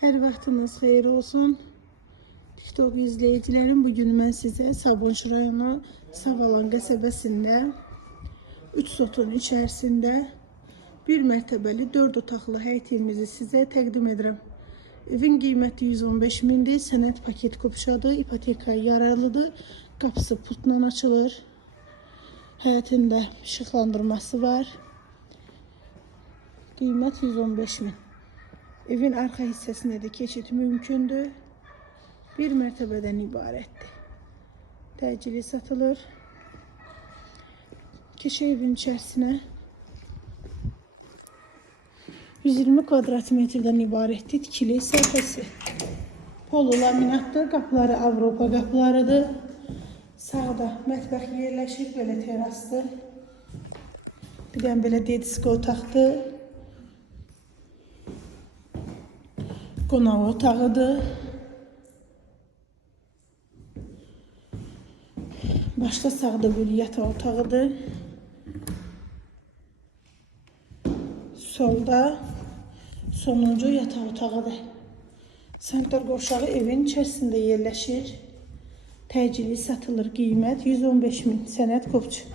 Hər vaxtınız xeyir olsun. TikTok izləyicilərim, bugün mən sizə Sabunçu rayonu Savalan qəsəbəsində 3 sotun içərisində bir mərtəbəli 4 otaqlı həyətimizi sizə təqdim edirəm. Evin qiyməti 115 mindir. Sənəd paket kopşadır, ipotekaya yararlıdır. Qapısı pultla açılır. Həyətində işıqlandırması var. Qiymət 115 min. Evin arxa hissəsində də keçid mümkündür. Bir mərtəbədən ibarətdir. Təcili satılır. Keçək evin içərisinə. 120 kvadrat metrdən ibarətdir. Tikili səhifəsi. Polo laminatdır. Qapıları Avropa qapılarıdır. Sağda mətbəx yerləşir. Belə terasdır. Bir dənə belə dedisko otaqdır. Qonaq otağıdır. Başda sağda bir yataq otağıdır. Solda sonuncu yataq otağıdır. Sanitar qovşağı evin içərisində yerləşir. Təcili satılır. Qiymət 115 min. Sənəd kopçu.